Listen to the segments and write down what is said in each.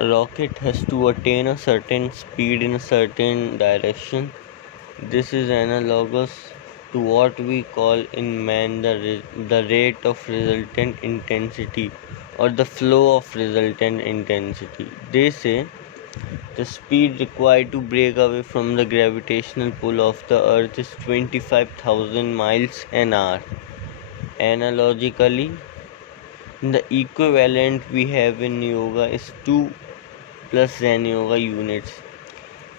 A rocket has to attain a certain speed in a certain direction. This is analogous to what we call in man the rate of resultant intensity or the flow of resultant intensity. They say the speed required to break away from the gravitational pull of the earth is 25,000 miles an hour. Analogically, the equivalent we have in yoga is 2 plus Zen yoga units.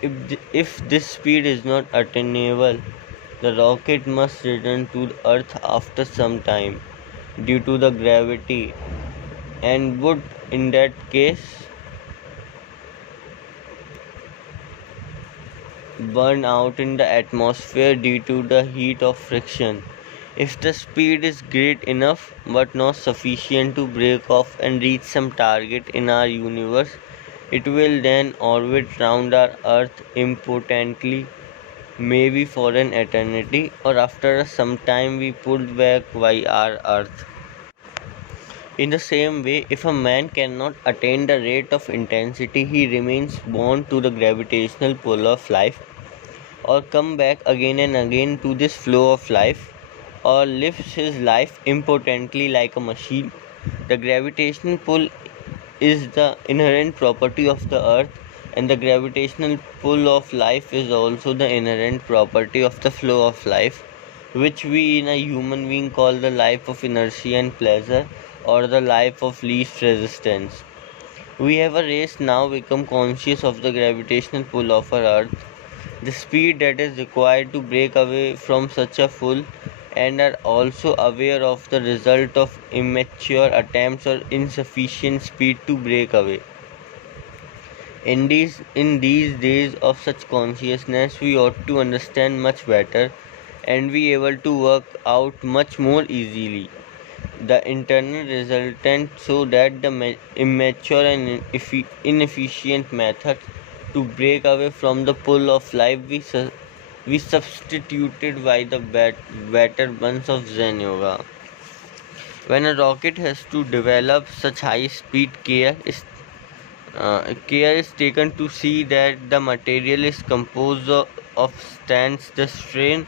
If this speed is not attainable, the rocket must return to the earth after some time due to the gravity and would in that case burn out in the atmosphere due to the heat of friction. If the speed is great enough but not sufficient to break off and reach some target in our universe, it will then orbit round our earth impotently, maybe for an eternity, or after some time we pulled back by our earth. In the same way, if a man cannot attain the rate of intensity he remains bound to the gravitational pull of life, or come back again and again to this flow of life, or lives his life impotently like a machine. The gravitational pull is the inherent property of the earth, and the gravitational pull of life is also the inherent property of the flow of life, which we in a human being call the life of inertia and pleasure, or the life of least resistance. We have a race now become conscious of the gravitational pull of our earth, the speed that is required to break away from such a pull, and are also aware of the result of immature attempts or insufficient speed to break away. In these days of such consciousness, we ought to understand much better and be able to work out much more easily the internal resultant, so that the immature and inefficient methods to break away from the pull of life we substituted by the better ones of Zen Yoga. When a rocket has to develop such high speed, care is taken to see that the material is composed of stands the strain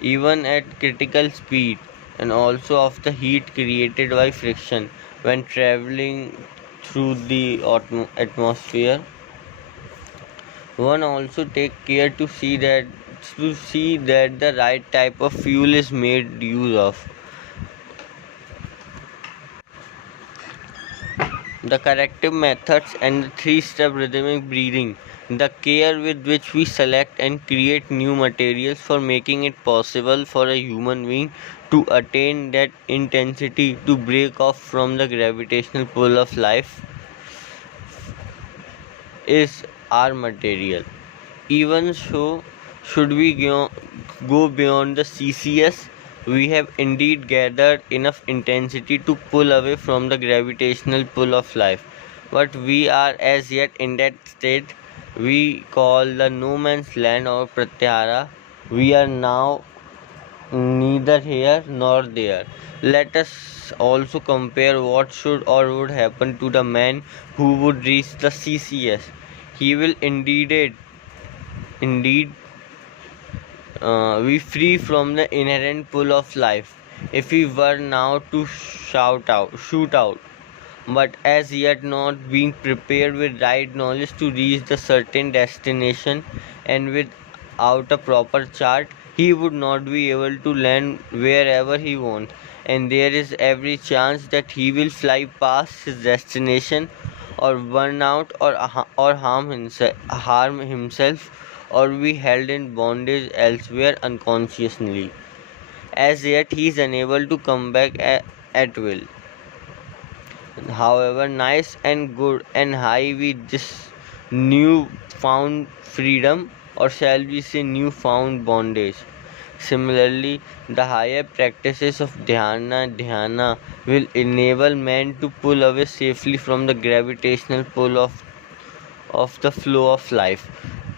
even at critical speed, and also of the heat created by friction when traveling through the atmosphere. One also take care to see that the right type of fuel is made use of. The corrective methods and the three-step rhythmic breathing, the care with which we select and create new materials for making it possible for a human being to attain that intensity to break off from the gravitational pull of life is our material. Even so, should we go beyond the CCS, we have indeed gathered enough intensity to pull away from the gravitational pull of life, but we are as yet in that state we call the no man's land or pratyahara. We are now neither here nor there. Let us also compare what should or would happen to the man who would reach the CCS. He will indeed be free from the inherent pull of life if we were now to shoot out, but as yet not being prepared with right knowledge to reach the certain destination, and without a proper chart he would not be able to land wherever he wants, and there is every chance that he will fly past his destination, or burn out, or harm himself, or be held in bondage elsewhere unconsciously. As yet he is unable to come back at will. However nice and good and high with this new found freedom, or shall we say new found bondage. Similarly, the higher practices of dhyana will enable man to pull away safely from the gravitational pull of the flow of life.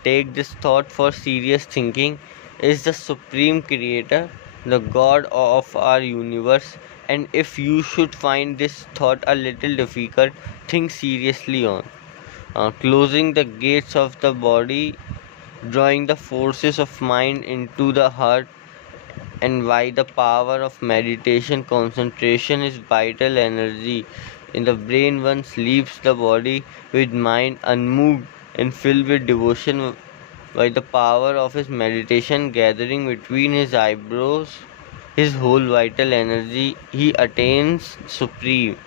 Take this thought for serious thinking: is the supreme creator the God of our universe? And if you should find this thought a little difficult, think seriously on. closing the gates of the body, drawing the forces of mind into the heart, and why the power of meditation concentration is vital energy in the brain. Once leaves the body with mind unmoved and filled with devotion, by the power of his meditation gathering between his eyebrows, his whole vital energy, he attains supreme